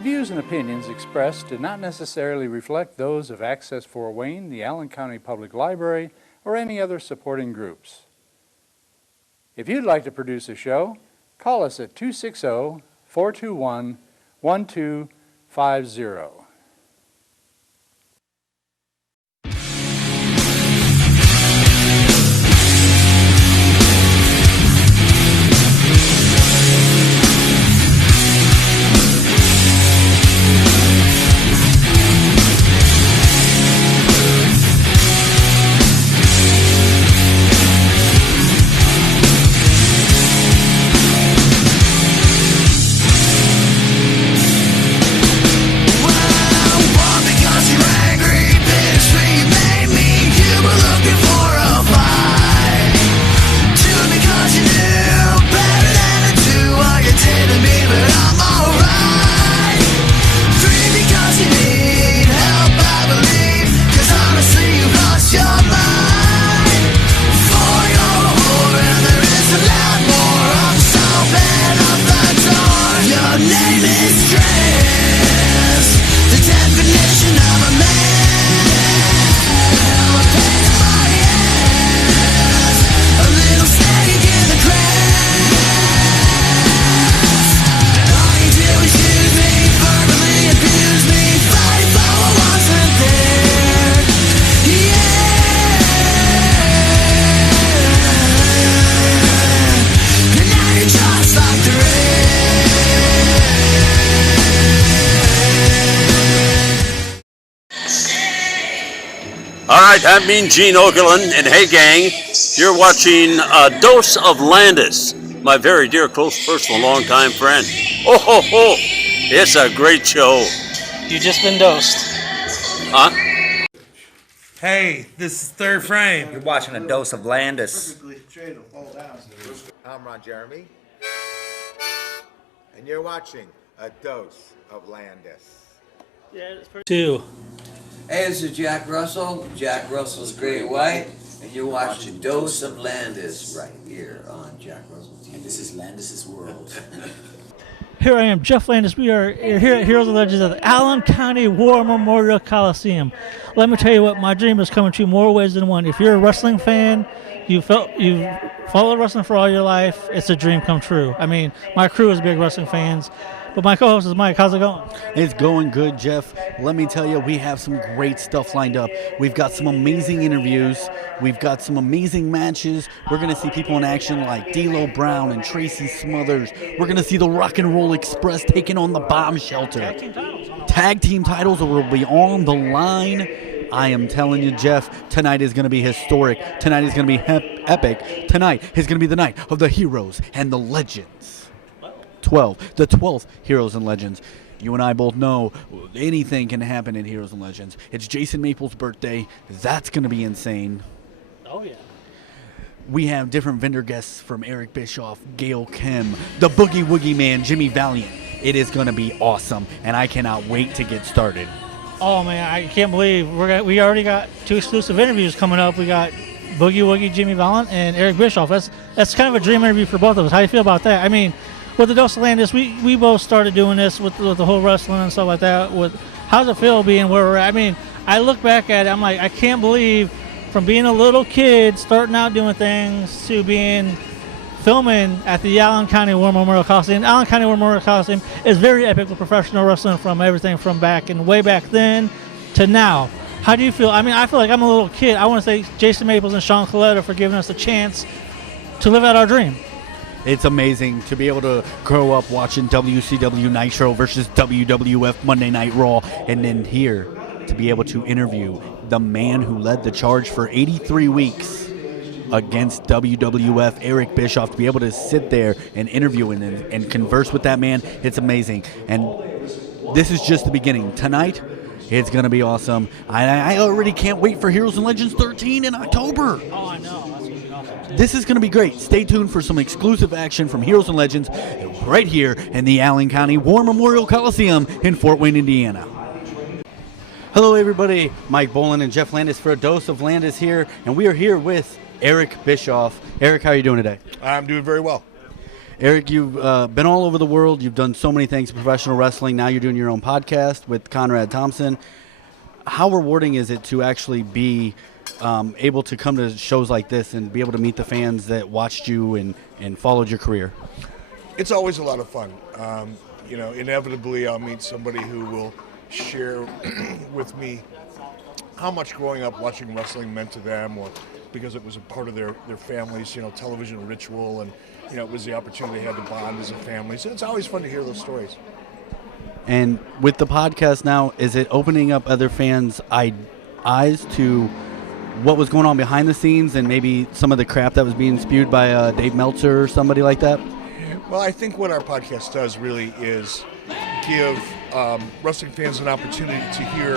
The views and opinions expressed do not necessarily reflect those of Access Fort Wayne, the Allen County Public Library, or any other supporting groups. If you'd like to produce a show, call us at 260-421-1250. I'm Mean Gene Okerlund, and hey gang, you're watching a dose of Landis, my very dear, close, personal, long-time friend. Oh ho ho! It's a great show. You just been dosed. Huh? Hey, this is Third Frame. You're watching a dose of Landis. I'm Ron Jeremy, and you're watching a dose of Landis. Two. Hey, this is Jack Russell, Jack Russell's Great White, and you're watching Dose of Landis right here on Jack Russell TV. And this is Landis' World. Here I am, Jeff Landis. We are here at Heroes and Legends of the Allen County War Memorial Coliseum. Let me tell you what, my dream is coming true more ways than one. If you're a wrestling fan, you've followed wrestling for all your life, it's a dream come true. I mean, my crew is big wrestling fans. But my co-host is Mike. How's it going? It's going good, Jeff. Let me tell you, we have some great stuff lined up. We've got some amazing interviews. We've got some amazing matches. We're going to see people in action like D'Lo Brown and Tracy Smothers. We're going to see the Rock and Roll Express taking on the Bomb Shelter. Tag team titles will be on the line. I am telling you, Jeff, tonight is going to be historic. Tonight is going to be epic. Tonight is going to be the night of the heroes and the legends. The 12th Heroes and Legends. You and I both know anything can happen in Heroes and Legends. It's Jason Maples' birthday. That's going to be insane. Oh, yeah. We have different vendor guests from Eric Bischoff, Gail Kim, the Boogie Woogie Man, Jimmy Valiant. It is going to be awesome, and I cannot wait to get started. Oh, man, I can't believe we already got 2 exclusive interviews coming up. We got Boogie Woogie, Jimmy Valiant, and Eric Bischoff. That's kind of a dream interview for both of us. How do you feel about that? I mean, with the Dose of Landis, we both started doing this with the whole wrestling and stuff like that. How's it feel being where we're at? I mean, I look back at it, I'm like, I can't believe from being a little kid, starting out doing things, to being filming at the Allen County War Memorial Coliseum. Allen County War Memorial Coliseum is very epic with professional wrestling from everything from way back then to now. How do you feel? I mean, I feel like I'm a little kid. I want to thank Jason Maples and Sean Coletta for giving us a chance to live out our dream. It's amazing to be able to grow up watching WCW Nitro versus WWF Monday Night Raw, and then here to be able to interview the man who led the charge for 83 weeks against WWF, Eric Bischoff, to be able to sit there and interview and converse with that man. It's amazing. And this is just the beginning. Tonight, it's going to be awesome. I already can't wait for Heroes and Legends 13 in October. Oh, I know. This is going to be great. Stay tuned for some exclusive action from Heroes and Legends right here in the Allen County War Memorial Coliseum in Fort Wayne, Indiana. Hello, everybody. Mike Bolin and Jeff Landis for a dose of Landis here, and we are here with Eric Bischoff. Eric, how are you doing today? I'm doing very well. Eric, you've been all over the world. You've done so many things in professional wrestling. Now you're doing your own podcast with Conrad Thompson. How rewarding is it to actually be able to come to shows like this and be able to meet the fans that watched you and followed your career? It's always a lot of fun. Inevitably I'll meet somebody who will share with me how much growing up watching wrestling meant to them, or because it was a part of their family's, television ritual, and, it was the opportunity they had to bond as a family. So it's always fun to hear those stories. And with the podcast now, is it opening up other fans' eyes to what was going on behind the scenes and maybe some of the crap that was being spewed by Dave Meltzer or somebody like that? Well, I think what our podcast does really is give wrestling fans an opportunity to hear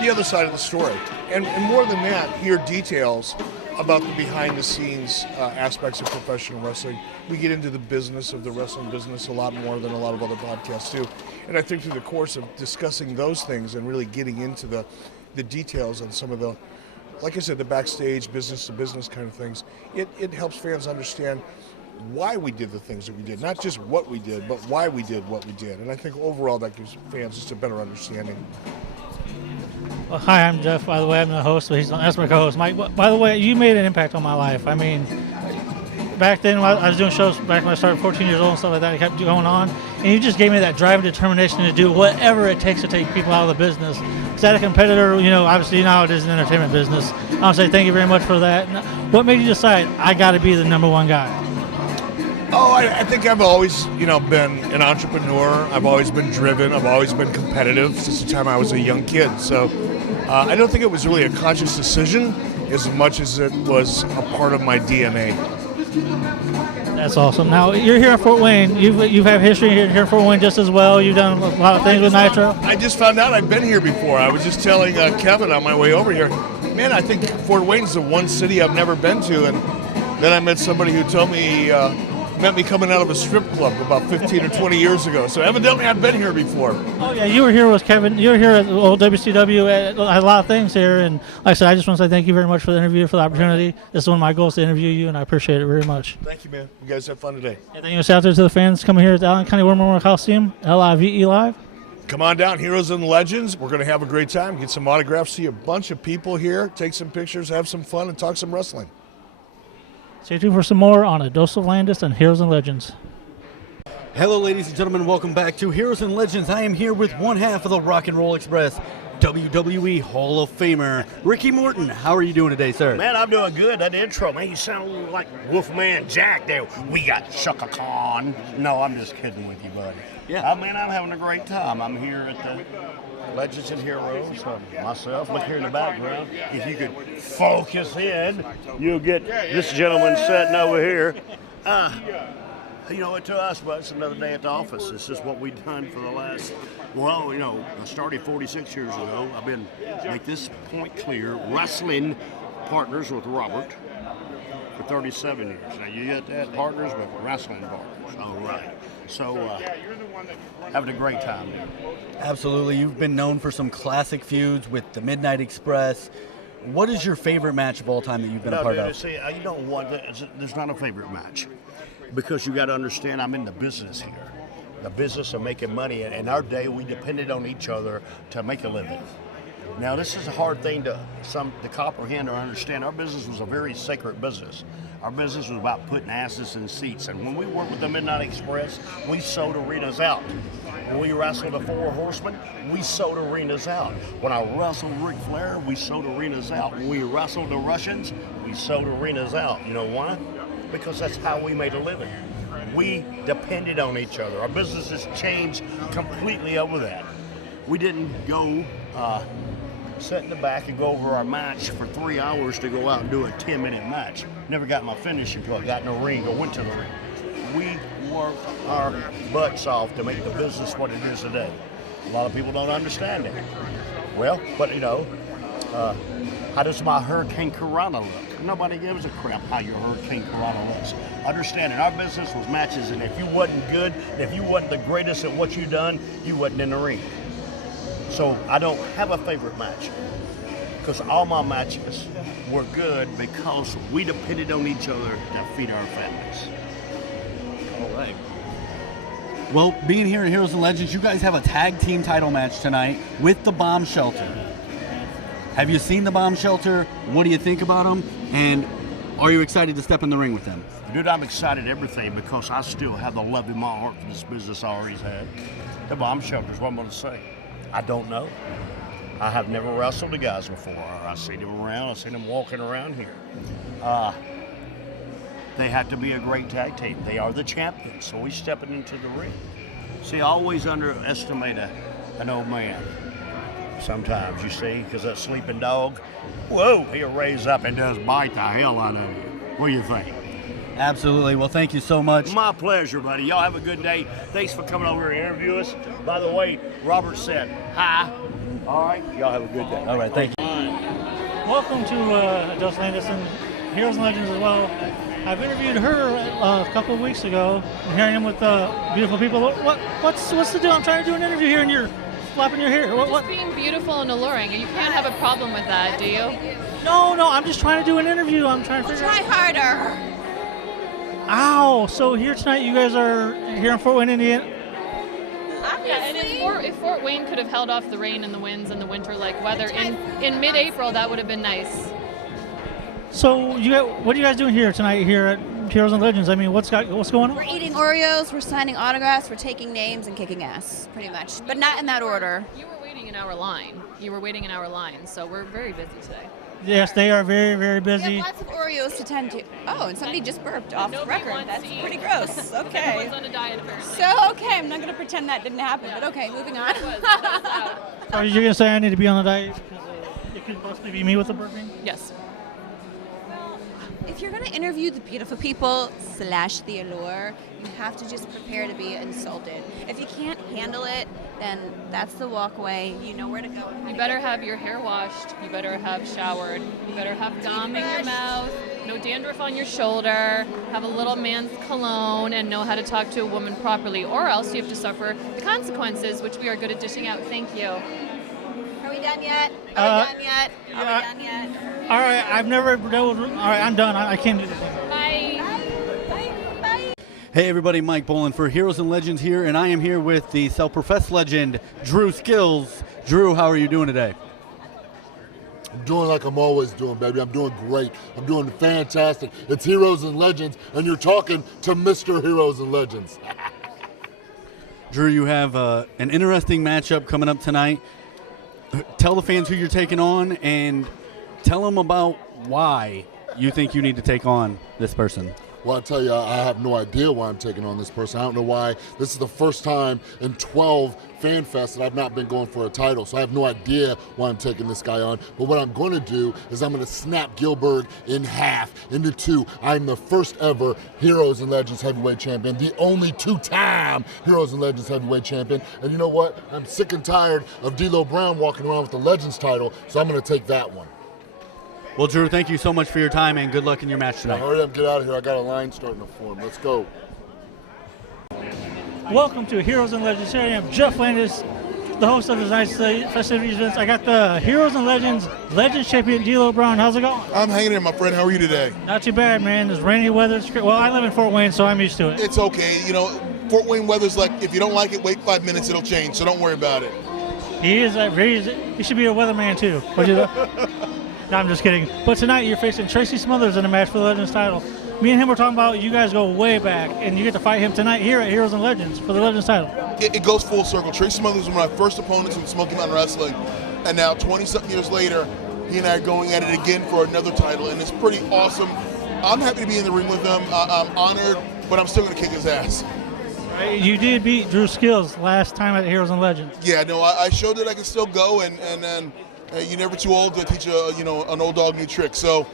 the other side of the story. And more than that, hear details about the behind-the-scenes aspects of professional wrestling. We get into the business of the wrestling business a lot more than a lot of other podcasts do. And I think through the course of discussing those things and really getting into the details on some of the, like I said, the backstage, business-to-business kind of things, it helps fans understand why we did the things that we did. Not just what we did, but why we did what we did. And I think overall that gives fans just a better understanding. Well, hi, I'm Jeff. By the way, I'm the host, but that's my co-host, Mike. By the way, you made an impact on my life. I mean, back then, when I was doing shows back when I started 14 years old and stuff like that, I kept going on, and you just gave me that drive and determination to do whatever it takes to take people out of the business. Is that a competitor? Obviously now it is an entertainment business. I want to say thank you very much for that. What made you decide I got to be the number one guy? Oh, I think I've always, been an entrepreneur. I've always been driven. I've always been competitive since the time I was a young kid. So I don't think it was really a conscious decision as much as it was a part of my DNA. That's awesome. Now, you're here in Fort Wayne. You've had history here in Fort Wayne just as well. You've done a lot of things with Nitro. I just found out I've been here before. I was just telling Kevin on my way over here, man, I think Fort Wayne's the one city I've never been to. And then I met somebody who told me, met me coming out of a strip club about 15 or 20 years ago. So evidently I've been here before. Oh, yeah, you were here with Kevin. You were here at old WCW. Had a lot of things here. And like I said, I just want to say thank you very much for the interview, for the opportunity. This is one of my goals to interview you, and I appreciate it very much. Thank you, man. You guys have fun today. And thank you out there to the fans coming here at the Allen County War Memorial Coliseum, LIVE Live. Come on down, Heroes and Legends. We're going to have a great time. Get some autographs, see a bunch of people here, take some pictures, have some fun, and talk some wrestling. Stay tuned for some more on A Dose of Landis and Heroes and Legends. Hello, ladies and gentlemen. Welcome back to Heroes and Legends. I am here with one half of the Rock and Roll Express, WWE Hall of Famer, Ricky Morton. How are you doing today, sir? Man, I'm doing good. That intro, man, you sound like Wolfman Jack there. We got Shaka Khan. No, I'm just kidding with you, buddy. Yeah. Man, I'm having a great time. I'm here at the Legends and Heroes. Myself, look here in the background. If you could focus in, you'll get this gentleman sitting over here. To us, but it's another day at the office. This is what we've done for the last, I started 46 years ago. I've been, make this point clear, wrestling partners with Robert for 37 years. Now, you got that, partners, but wrestling partners. All right. So, having a great time there. Absolutely. You've been known for some classic feuds with the Midnight Express. What is your favorite match of all time that you've been a part of? See, there's not a favorite match. Because you got to understand, I'm in the business here. The business of making money. In our day, we depended on each other to make a living. Now, this is a hard thing to comprehend or understand. Our business was a very sacred business. Our business was about putting asses in seats. And when we worked with the Midnight Express, we sold arenas out. When we wrestled the Four Horsemen, we sold arenas out. When I wrestled Ric Flair, we sold arenas out. When we wrestled the Russians, we sold arenas out. You know why? Because that's how we made a living. We depended on each other. Our business has changed completely over that. We didn't go sit in the back and go over our match for 3 hours to go out and do a 10-minute match. Never got my finish until I got in the ring or went to the ring. We worked our butts off to make the business what it is today. A lot of people don't understand that. Well, but how does my Hurricane Corona look? Nobody gives a crap how your Hurricane Corona looks. Understanding our business was matches, and if you wasn't good, if you wasn't the greatest at what you done, you wasn't in the ring. So I don't have a favorite match because all my matches were good because we depended on each other to feed our families. All right. Well, being here at Heroes and Legends, you guys have a tag team title match tonight with the Bomb Shelter. Have you seen the Bomb Shelter? What do you think about them? And are you excited to step in the ring with them? Dude, I'm excited everything because I still have the love in my heart for this business I always had. The Bomb Shelter's what I'm going to say. I don't know. I have never wrestled the guys before. I've seen them around. I've seen them walking around here. They have to be a great tag team. They are the champions, so he's stepping into the ring. See, I always underestimate an old man. Sometimes, you see, because that sleeping dog, whoa, he'll raise up and does bite the hell out of you. What do you think? Absolutely. Well, thank you so much. My pleasure, buddy. Y'all have a good day. Thanks for coming over here and interview us. By the way, Robert said hi. All right, y'all have a good day. All right, thank you. Welcome to Dose Landis and Heroes and Legends as well. I've interviewed her a couple of weeks ago. I'm hearing him with beautiful people. What's the deal? I'm trying to do an interview here and you're flapping your hair. Just being beautiful and alluring. You can't have a problem with that, do you? No, I'm just trying to do an interview. I'm trying to figure Try harder. Ow! So here tonight, you guys are here in Fort Wayne, Indiana. Yeah, and if Fort Wayne could have held off the rain and the winds and the winter-like weather in mid-April, that would have been nice. So what are you guys doing here tonight here at Heroes and Legends? I mean, what's going on? We're eating Oreos, we're signing autographs, we're taking names and kicking ass, pretty much. But not in that order. You were waiting in our line. So we're very busy today. Yes, they are very, very busy. We have lots of Oreos to tend to. Oh, and somebody just burped off the Nobody record. wants That's to eat. pretty gross. Okay. Everyone's on a diet, apparently. So, okay, I'm not going to pretend that didn't happen, but okay, moving on. Are you going to say I need to be on a diet because it could possibly be me with the burping? Yes. If you're going to interview the beautiful people / the allure, you have to just prepare to be insulted. If you can't handle it, then that's the walkway. You know where to go. You better have your hair washed. You better have showered. You better have gum in your mouth. No dandruff on your shoulder. Have a little man's cologne and know how to talk to a woman properly, or else you have to suffer the consequences, which we are good at dishing out. Thank you. Are we done yet? Are we done yet? Are we done yet? All right, I've never dealt with. All right, I'm done. I can't do this anymore. Bye. Hey everybody, Mike Bolin for Heroes and Legends here, and I am here with the self-professed legend, Drew Skills. Drew, how are you doing today? I'm doing like I'm always doing, baby. I'm doing great. I'm doing fantastic. It's Heroes and Legends, and you're talking to Mr. Heroes and Legends. Drew, you have an interesting matchup coming up tonight. Tell the fans who you're taking on, and tell them about why you think you need to take on this person. Well, I tell you, I have no idea why I'm taking on this person. I don't know why. This is the first time in 12 Fan Fest that I've not been going for a title, so I have no idea why I'm taking this guy on. But what I'm going to do is I'm going to snap Gillberg in half, into two. I'm the first ever Heroes and Legends Heavyweight Champion, the only two-time Heroes and Legends Heavyweight Champion. And you know what? I'm sick and tired of D'Lo Brown walking around with the Legends title, so I'm going to take that one. Well, Drew, thank you so much for your time, and good luck in your match tonight. Now, hurry up, get out of here. I got a line starting to form. Let's go. Welcome to Heroes and Legends. Here I am, Jeff Landis, the host of tonight's festivities events. I got the Heroes and Legends champion, D'Lo Brown. How's it going? I'm hanging in, my friend. How are you today? Not too bad, man. There's rainy weather. It's great. Well, I live in Fort Wayne, so I'm used to it. It's okay. You know, Fort Wayne weather's like, if you don't like it, wait 5 minutes, it'll change, so don't worry about it. He should be a weatherman, too. No, I'm just kidding. But tonight you're facing Tracy Smothers in a match for the Legends title. Me and him were talking about you guys go way back, and you get to fight him tonight here at Heroes and Legends for the Legends title. It goes full circle. Tracy Smothers was one of my first opponents in Smoky Mountain Wrestling, and now 20-something years later, he and I are going at it again for another title, and it's pretty awesome. I'm happy to be in the ring with him. I'm honored, but I'm still going to kick his ass. Right, you did beat Drew Skills last time at Heroes and Legends. Yeah, no, I showed that I can still go, and then you're never too old to teach an old dog new tricks. So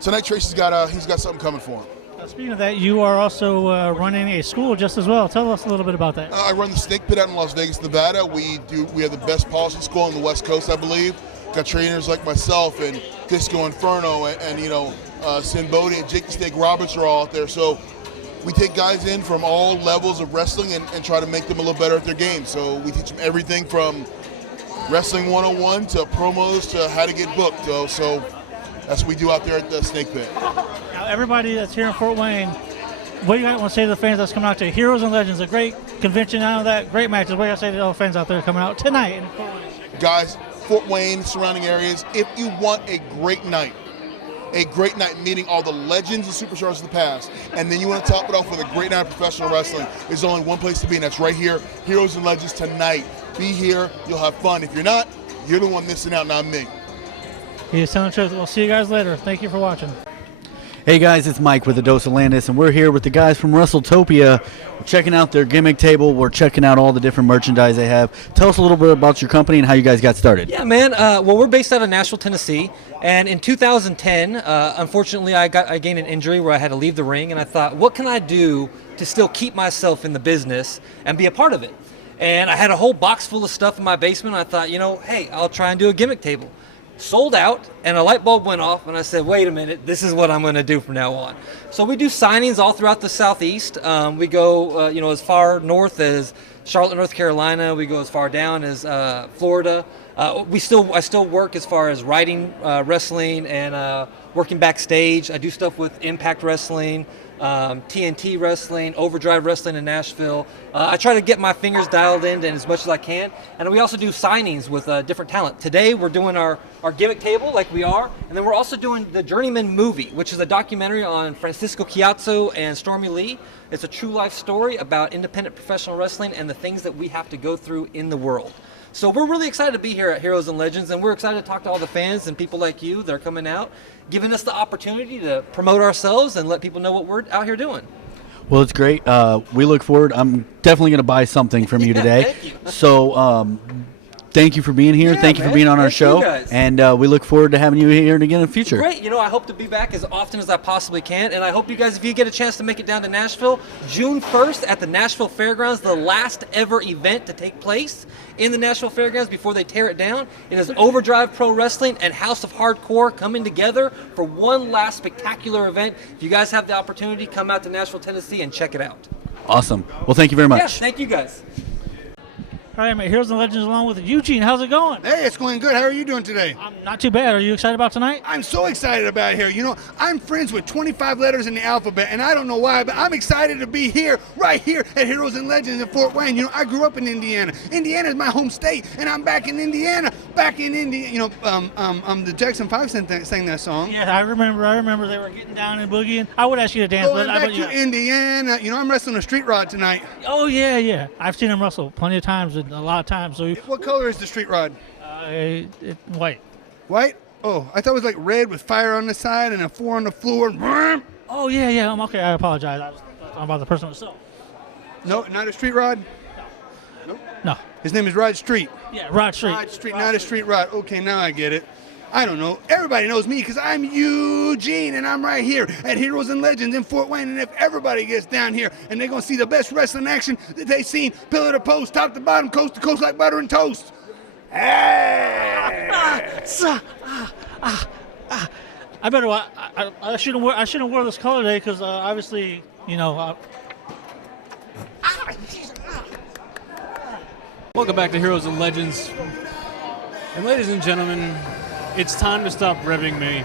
tonight Tracy's got something coming for him. Speaking of that, you are also running a school just as well. Tell us a little bit about that. I run the Snake Pit out in Las Vegas, Nevada. We have the best polishing school on the West Coast, I believe. Got trainers like myself and Disco Inferno and Sin Bodie and Jake the Snake Roberts are all out there. So we take guys in from all levels of wrestling and try to make them a little better at their game. So we teach them everything from Wrestling 101 to promos to how to get booked. So that's what we do out there at the Snake Pit. Now, everybody that's here in Fort Wayne, what do you guys want to say to the fans that's coming out to Heroes and Legends? A great convention out of that, great matches. What do you got to say to all the fans out there coming out tonight in Fort Wayne? Guys, Fort Wayne, surrounding areas, if you want a great night meeting all the legends and superstars of the past, and then you want to top it off with a great night of professional wrestling, there's only one place to be, and that's right here, Heroes and Legends tonight. Be here, you'll have fun. If you're not, you're the one missing out, not me. He's telling the truth. We'll see you guys later. Thank you for watching. Hey guys, it's Mike with the Dose of Landis, and we're here with the guys from WrestleTopia. We're checking out their gimmick table. We're checking out all the different merchandise they have. Tell us a little bit about your company and how you guys got started. Yeah, man. Well, we're based out of Nashville, Tennessee, and in 2010, unfortunately, I gained an injury where I had to leave the ring, and I thought, what can I do to still keep myself in the business and be a part of it? And I had a whole box full of stuff in my basement. And I thought, hey, I'll try and do a gimmick table. Sold out, and a light bulb went off, and I said, wait a minute, this is what I'm going to do from now on. So we do signings all throughout the Southeast. We go, as far north as Charlotte, North Carolina. We go as far down as Florida. I still work as far as writing wrestling and working backstage. I do stuff with Impact Wrestling, TNT Wrestling, Overdrive Wrestling in Nashville. I try to get my fingers dialed in as much as I can. And we also do signings with different talent. Today we're doing our gimmick table like we are, and then we're also doing the Journeyman movie, which is a documentary on Francisco Chiazzo and Stormy Lee. It's a true life story about independent professional wrestling and the things that we have to go through in the world. So we're really excited to be here at Heroes and Legends, and we're excited to talk to all the fans and people like you that are coming out, giving us the opportunity to promote ourselves and let people know what we're out here doing. Well, it's great. We look forward. I'm definitely going to buy something from you today. Thank you. So thank you for being here. Yeah, thank you for man. being on our Thank show. you guys. And we look forward to having you here again in the future. Great. I hope to be back as often as I possibly can. And I hope you guys, if you get a chance to make it down to Nashville, June 1st at the Nashville Fairgrounds, the last ever event to take place in the Nashville Fairgrounds before they tear it down. It is Overdrive Pro Wrestling and House of Hardcore coming together for one last spectacular event. If you guys have the opportunity, come out to Nashville, Tennessee and check it out. Awesome. Well, thank you very much. Yes, thank you guys. All right, I'm at Heroes and Legends along with Eugene. How's it going? Hey, it's going good. How are you doing today? Not too bad. Are you excited about tonight? I'm so excited about it here. I'm friends with 25 letters in the alphabet, and I don't know why, but I'm excited to be here, right here at Heroes and Legends in Fort Wayne. I grew up in Indiana. Indiana is my home state, and I'm back in Indiana. The Jackson 5 sang that song. Yeah, I remember they were getting down and boogieing. I would ask you to dance. Going back to Indiana. I'm wrestling a street rod tonight. Oh, yeah. I've seen him wrestle plenty of times, and a lot of times. So what color is the street rod? White. White? Oh, I thought it was like red with fire on the side and a 4 on the floor. Oh, yeah. Okay, I apologize. I was talking about the person itself. No, not a street rod? No. His name is Rod Street. Yeah, Rod Street. Rod Street, not a street rod. Okay, now I get it. I don't know. Everybody knows me because I'm Eugene, and I'm right here at Heroes and Legends in Fort Wayne. And if everybody gets down here and they're going to see the best wrestling action that they've seen, pillar to post, top to bottom, coast to coast like butter and toast. Hey! I better. I shouldn't wear this color today because obviously, Welcome back to Heroes and Legends. And ladies and gentlemen, it's time to stop ribbing me.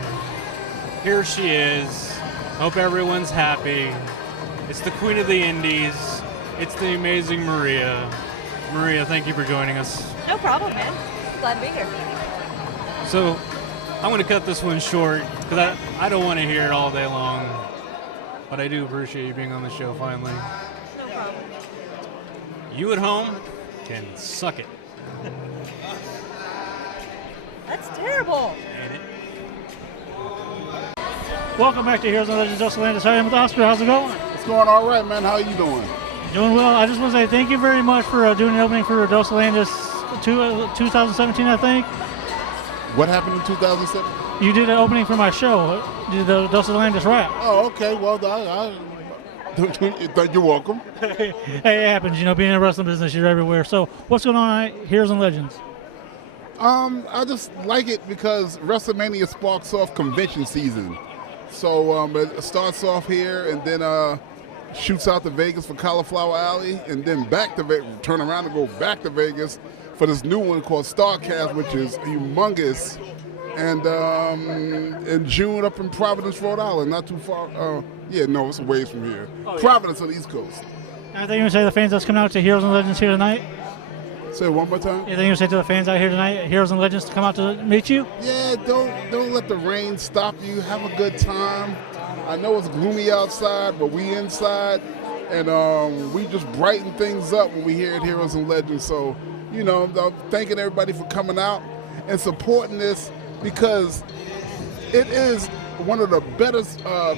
Here she is. Hope everyone's happy. It's the Queen of the Indies. It's the amazing Maria. Maria, thank you for joining us. No problem, man. Glad to be here. So, I'm going to cut this one short because I don't want to hear it all day long. But I do appreciate you being on the show finally. No problem. You at home can suck it. That's terrible. Welcome back to Heroes and Legends. Dose of Landis. Hi, I'm with Oscar. How's it going? It's going all right, man. How you doing? Doing well. I just want to say thank you very much for doing the opening for Dose of Landis 2017, I think. What happened in 2007? You did an opening for my show. You did the Dose of Landis rap. Oh, okay. Well, you're welcome. Hey, it happens. Being in the wrestling business, you're everywhere. So what's going on at Heroes and Legends? I just like it because WrestleMania sparks off convention season. So it starts off here and then shoots out to Vegas for Cauliflower Alley and then back to Vegas, turn around and go back to Vegas for this new one called StarCast, which is humongous. And in June up in Providence, Rhode Island, not too far. Yeah, no, it's a ways from here. Oh, yeah. Providence on the East Coast. Anything you would say to the fans that's coming out to Heroes and Legends here tonight? Say it one more time. Anything you would say to the fans out here tonight, Heroes and Legends, to come out to meet you? Yeah, don't let the rain stop you. Have a good time. I know it's gloomy outside, but we inside, and we just brighten things up when we here at Heroes and Legends. So, you know, I'm thanking everybody for coming out and supporting this, because it is one of the better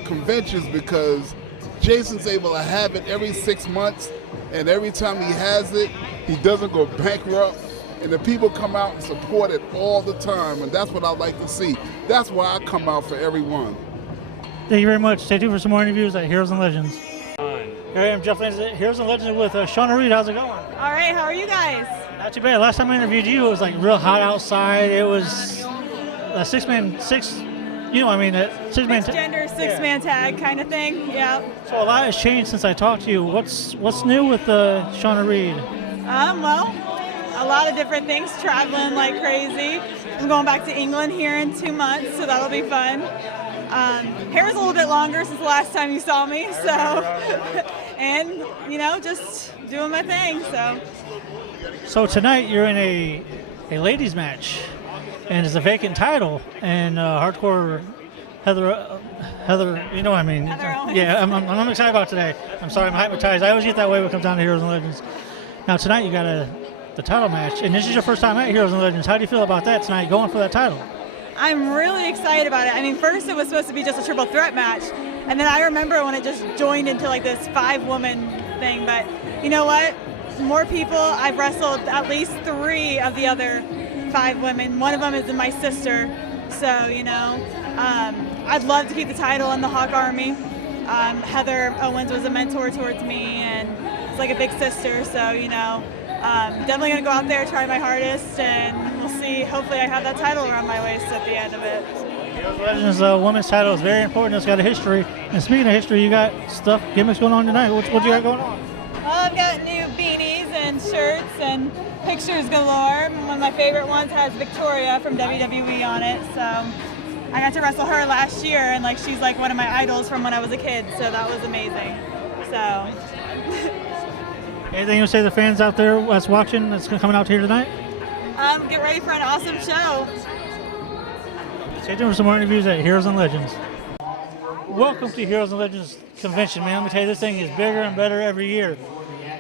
conventions, because Jason's able to have it every 6 months, and every time he has it, he doesn't go bankrupt, and the people come out and support it all the time, and that's what I like to see. That's why I come out for everyone. Thank you very much. Stay tuned for some more interviews at Heroes and Legends. Here I am, Jeff Landis at Heroes and Legends with Shawna Reed. How's it going? All right, how are you guys? Not too bad. Last time I interviewed you, it was like real hot outside. It was a six-man Gender six-man tag kind of thing, yeah. So a lot has changed since I talked to you. What's new with Shawna Reed? Well, a lot of different things, traveling like crazy. I'm going back to England here in 2 months, so that'll be fun. Hair's a little bit longer since the last time you saw me, so, and, you know, just doing my thing, so. So tonight you're in a ladies match, and it's a vacant title, and hardcore Heather, you know what I mean? Heather Owens. Yeah, I'm excited about today. I'm sorry, I'm hypnotized. I always get that way when it comes down to Heroes and Legends. Now tonight you got the title match, and this is your first time at Heroes and Legends. How do you feel about that tonight, going for that title? I'm really excited about it. I mean, first it was supposed to be just a triple threat match, and then I remember when it just joined into like this 5-woman thing, but you know what? More people. I've wrestled at least 3 of the other 5 women. One of them is my sister, so, you know, I'd love to keep the title in the Hawk Army. Heather Owens was a mentor towards me, and it's like a big sister, so, you know, definitely going to go out there, try my hardest, and we'll see. Hopefully I have that title around my waist at the end of it. Heroes and Legends women's title is very important. It's got a history. And speaking of history, you got gimmicks going on tonight. What you got going on? Well, I've got new beanies and shirts and pictures galore. One of my favorite ones has Victoria from WWE on it, so I got to wrestle her last year, and like she's like one of my idols from when I was a kid, so that was amazing. So. Anything you say to the fans out there that's watching that's coming out here tonight? Get ready for an awesome show. Stay tuned for some more interviews at Heroes and Legends. Welcome to Heroes and Legends convention, man. Let me tell you, this thing is bigger and better every year.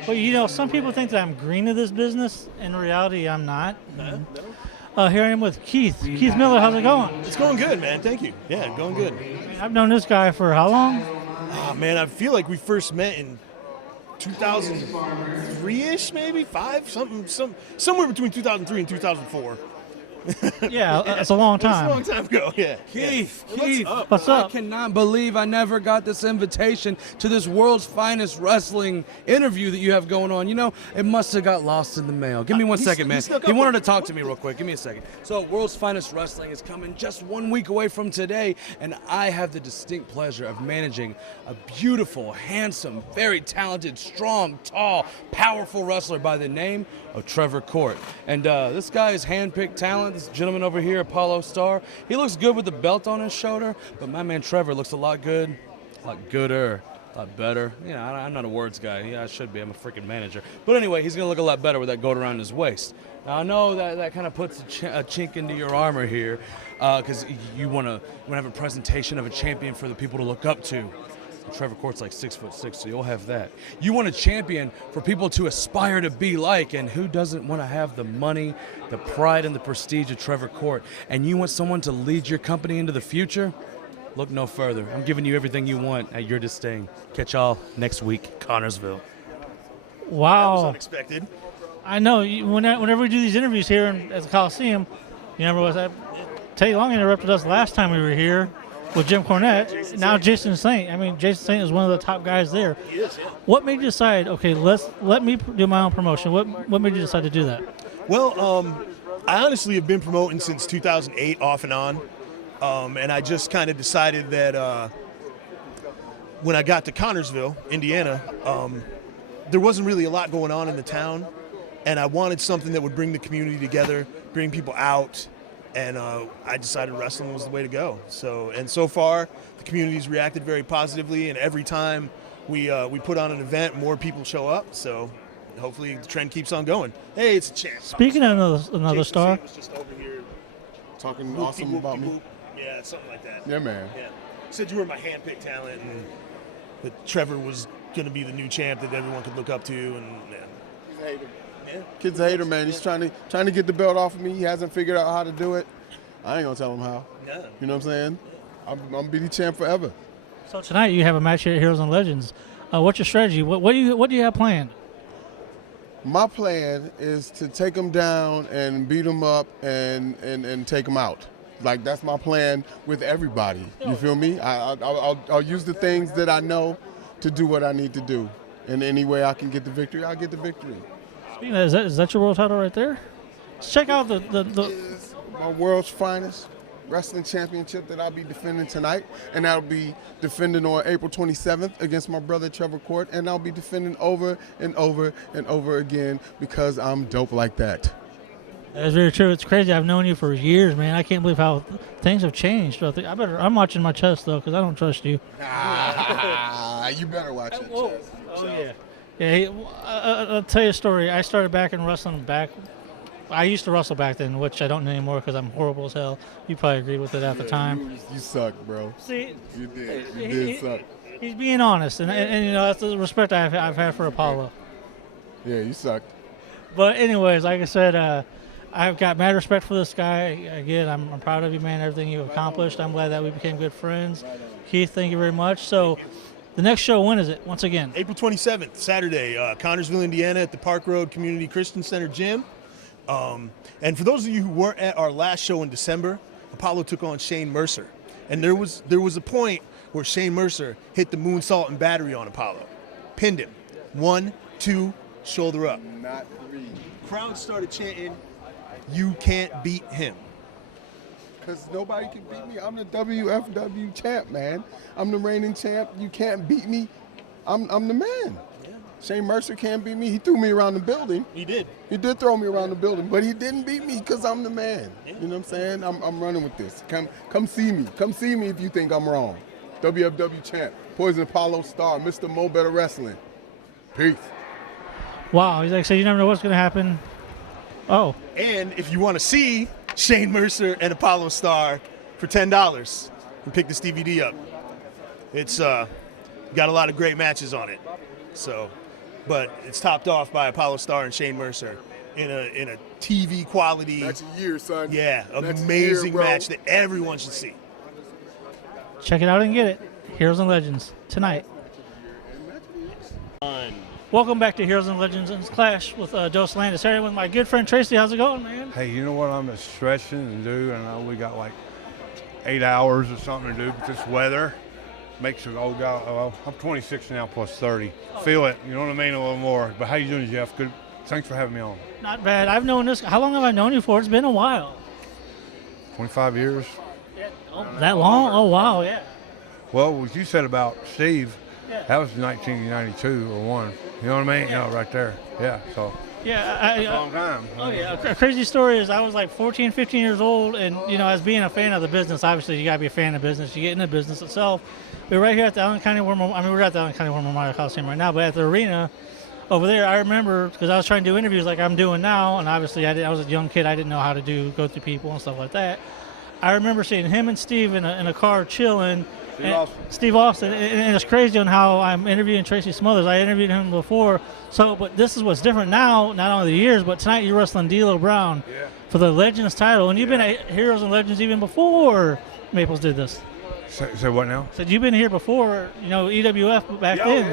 But you know, some people think that I'm green to this business. In reality, I'm not. Here I am with Keith. Keith Miller, how's it going? It's going good, man. Thank you. Yeah, going good. I've known this guy for how long? Oh, man, I feel like we first met in 2003-ish, maybe 5, somewhere between 2003 and 2004. Yeah, it's a long time. It's a long time ago, yeah. Keith, What's up? I cannot believe I never got this invitation to this world's finest wrestling interview that you have going on. You know, it must have got lost in the mail. Give me 1 second, man. He wanted to talk to me real quick. Give me a second. So, World's Finest Wrestling is coming just 1 week away from today, and I have the distinct pleasure of managing a beautiful, handsome, very talented, strong, tall, powerful wrestler by the name of Trevor Court. And this guy is handpicked talent. This gentleman over here, Apollo Star, he looks good with the belt on his shoulder, but my man Trevor looks a lot good, a lot gooder, a lot better. You know, I'm not a words guy. Yeah, I should be. I'm a freaking manager. But anyway, he's going to look a lot better with that gold around his waist. Now, I know that kind of puts a chink into your armor here, because you want to have a presentation of a champion for the people to look up to. Trevor Court's like 6'6", so you'll have that. You want a champion for people to aspire to be like, and who doesn't want to have the money, the pride, and the prestige of Trevor Court? And you want someone to lead your company into the future? Look no further. I'm giving you everything you want at your disdain. Catch y'all next week, Connorsville. Wow. That was unexpected. I know. Whenever we do these interviews here at the Coliseum, you remember what Teddy Long interrupted us last time we were here with Jim Cornette. Now Jason Saint. I mean, Jason Saint is one of the top guys there. He is, yeah. What made you decide, okay, let me do my own promotion? What made you decide to do that? Well, I honestly have been promoting since 2008 off and on. And I just kind of decided that when I got to Connorsville, Indiana, there wasn't really a lot going on in the town. And I wanted something that would bring the community together, bring people out, and I decided wrestling was the way to go. So far, the community's reacted very positively, and every time we put on an event, more people show up. So hopefully the trend keeps on going. Hey, it's a champ. Speaking of another star, was just over here talking awesome about me. Yeah, something like that. Yeah, man. Yeah, said you were my handpicked talent, and that Trevor was going to be the new champ that everyone could look up to, and He's a hater. Yeah. Kid's a hater, man. He's trying to get the belt off of me. He hasn't figured out how to do it. I ain't gonna tell him how. No. You know what I'm saying? I'm gonna be the champ forever. so tonight you have a match here at Heroes and Legends. What's your strategy? What do you have planned? My plan is to take him down and beat him up and take him out. Like, that's my plan with everybody. You feel me? I'll use the things that I know to do what I need to do. And any way I can get the victory, I'll get the victory. Speaking of, is that your world title right there? Let's check out the my world's finest wrestling championship that I'll be defending tonight, and I'll be defending on April 27th against my brother Trevor Court, and I'll be defending over and over and over again because I'm dope like that. That's very true. It's crazy. I've known you for years, man. I can't believe how things have changed. I'm watching my chest though, because I don't trust you. You better watch it. Oh yeah. Yeah. I'll tell you a story. I started back in wrestling back. I used to wrestle back then, which I don't anymore because I'm horrible as hell. You probably agreed with it at the time. You suck, bro. See, you did suck. He's being honest, and you know that's the respect I've had for Apollo. Yeah, you sucked. But anyways, like I said, I've got mad respect for this guy. Again, I'm proud of you, man. Everything you've accomplished. I'm glad that we became good friends. Keith, thank you very much. So, the next show, when is it? Once again, April 27th, Saturday, Connersville, Indiana, at the Park Road Community Christian Center Gym. And for those of you who weren't at our last show in December, Apollo took on Shane Mercer, and there was a point where Shane Mercer hit the moonsault and battery on Apollo, pinned him, 1, 2, shoulder up. Not 3. Crowd started chanting, "You can't beat him." Because nobody can beat me. I'm the WFW champ, man. I'm the reigning champ. You can't beat me. I'm the man. Yeah. Shane Mercer can't beat me. He threw me around the building. He did. He did throw me around the building, but he didn't beat me because I'm the man. Yeah. You know what I'm saying? I'm running with this. Come see me. Come see me if you think I'm wrong. WFW champ, Poison Apollo star, Mr. Mo Better Wrestling. Peace. wow. He's like, so you never know what's going to happen. Oh. And if you want to see Shane Mercer and Apollo Star for $10, and pick this DVD up. It's got a lot of great matches on it. So, but it's topped off by Apollo Star and Shane Mercer in a TV quality. That's a year, son. Yeah, That's amazing a year, match that everyone should see. Check it out and get it. Heroes and Legends tonight. Welcome back to Heroes and Legends and Clash with Dos Landis. Here with my good friend Tracy. How's it going, man? Hey, you know what I'm stretching and do? And I know we got like 8 hours or something to do, but this weather makes it old guy. Well, I'm 26 now plus 30. Feel it, you know what I mean, a little more. But how you doing, Jeff? Good. Thanks for having me on. Not bad. I've known this. How long have I known you for? It's been a while. 25 years. Oh, that long? Oh, wow, yeah. Well, what you said about Steve, that was 1992 or 1. You know what I mean? Yeah. You know, right there. Yeah, so. Yeah, that's a long time. Oh, yeah. A crazy story is I was like 14, 15 years old, and, you know, as being a fan of the business, obviously you got to be a fan of business. You get in the business itself. We're right here at the Allen County War Memorial. I mean, we're at the Allen County War Memorial Coliseum right now, but at the arena over there, I remember, because I was trying to do interviews like I'm doing now, and obviously I was a young kid. I didn't know how to go through people and stuff like that. I remember seeing him and Steve in a car chilling. Steve Austin, and it's crazy on how I'm interviewing Tracy Smothers. I interviewed him before, but this is what's different now, not only the years, but tonight you're wrestling D'Lo Brown for the Legends title, and you've been at Heroes and Legends even before Maples did this. So what now? So you've been here before, you know, EWF back then,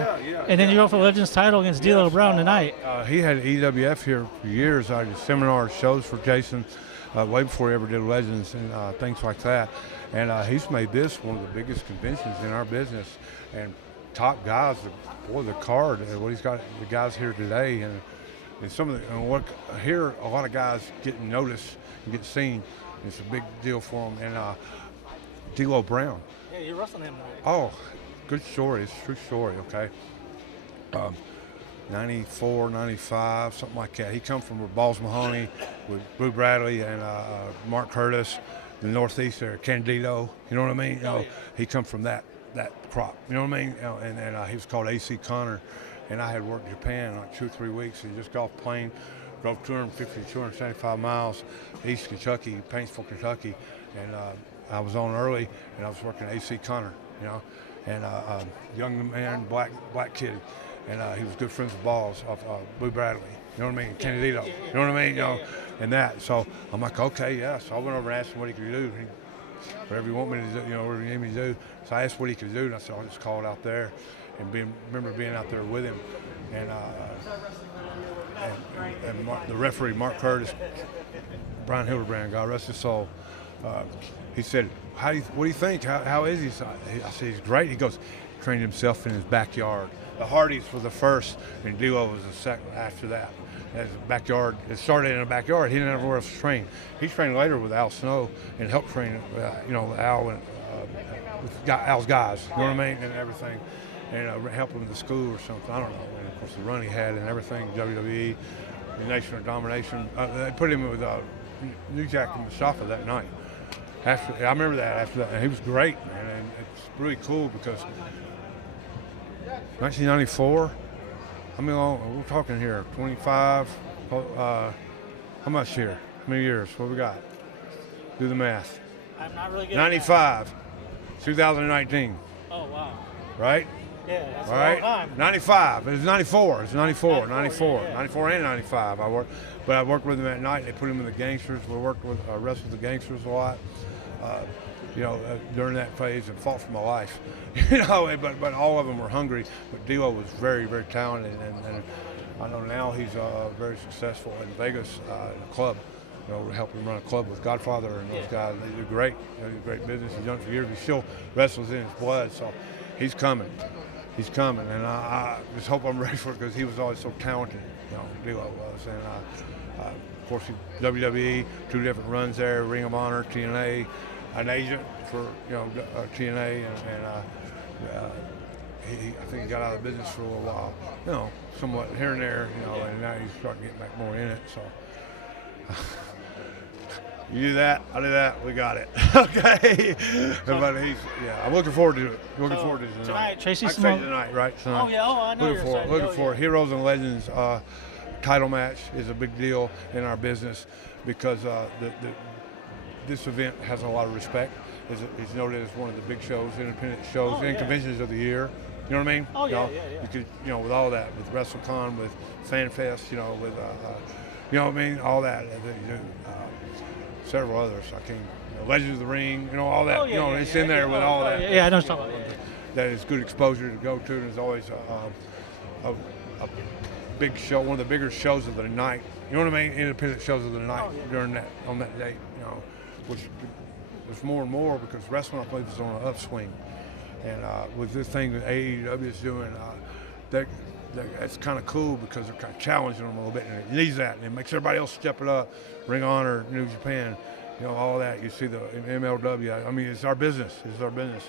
and then you go for the Legends title against D'Lo Brown tonight. He had EWF here for years. I did seminars, shows for Jason way before he ever did Legends and things like that. And he's made this one of the biggest conventions in our business. And top guys, the card, what he's got, the guys here today, and some of here, a lot of guys getting noticed and get seen. It's a big deal for them. And D'Lo Brown. Yeah, you're wrestling him tonight. Oh, good story. It's a true story, okay? 94, 95, something like that. He come from Balls Mahoney with Blue Bradley and Mark Curtis, the Northeast there, Candido. You know what I mean? You know, he come from that crop. You know what I mean? You know, and he was called A.C. Connor, and I had worked in Japan like 2 or 3 weeks. He just got off the plane, drove 250 to 275 miles east Kentucky, Paintsville, Kentucky, and I was on early, and I was working at A.C. Connor, you know, and young man, black kid. And he was good friends with Balls of Blue Bradley, you know what I mean, Candido, you know what I mean, you know, and that. So I'm like, okay, yeah. So I went over and asked him what he could do. Whatever you want me to do, you know, whatever you need me to do. So I asked what he could do, and I said, I'll just call it out there, and remember being out there with him, and the referee Mark Curtis, Brian Hildebrand, God rest his soul. He said, what do you think? How is he? So I said, he's great. He goes, trained himself in his backyard. The Hardys were the first, and Duo was the second after that. As backyard, it started in a backyard. He didn't ever else train. He trained later with Al Snow and helped train, you know, Al and with Al's guys. You know what I mean, and everything, and help him with the school or something. I don't know. And of course, the run he had and everything. WWE, the Nation of Domination. They put him with New Jack and Bischoff that night. I remember that after that, and he was great, man. And it's really cool because 1994. How many long? We're talking here. 25. How much here? How many years? What we got? Do the math. I'm not really good 95. 2019. Oh wow. Right? Yeah, that's all a right. long time. 95. It's 94. It's 94. 94 and 95. I worked with him at night. They put him in the gangsters. We worked with wrestled the gangsters a lot. You know, during that phase, and fought for my life. You know, but all of them were hungry. But Dio was very, very talented, and I know now he's very successful in Vegas in a club. You know, helping him run a club with Godfather and those guys. They do great. They do great business. He's done it for years. He still wrestles in his blood, so he's coming. He's coming, and I just hope I'm ready for it because he was always so talented. You know, Dio was, and of course, WWE, 2 different runs there: Ring of Honor, TNA. An agent for TNA, and I think he got out of the business for a little while, you know, somewhat here and there, you know, and now he's starting to get back more in it. So you do that, I do that, we got it. Okay, but I'm looking forward to it. Looking forward to it tonight. Tracy tonight, right? Tonight. Oh yeah, I know Looking for Heroes and Legends title match is a big deal in our business because this event has a lot of respect. It's noted as one of the big shows, independent shows, and conventions of the year. You know what I mean? Oh yeah, You could, you know, with all that, with WrestleCon, with FanFest, you know, with, you know what I mean, all that. Several others. I can't. Legends of the Ring, you know, all that. It's in there with all that. Yeah, I know something. That is good exposure to go to. There's always a big show, one of the bigger shows of the night. You know what I mean? Independent shows of the night on that date. You know. Which there's more and more because wrestling, I believe, is on an upswing. And with this thing that AEW is doing, that's kind of cool because they're kind of challenging them a little bit. And it needs that. And it makes everybody else step it up. Ring of Honor, New Japan, you know, all that. You see the MLW. I mean, it's our business. It's our business.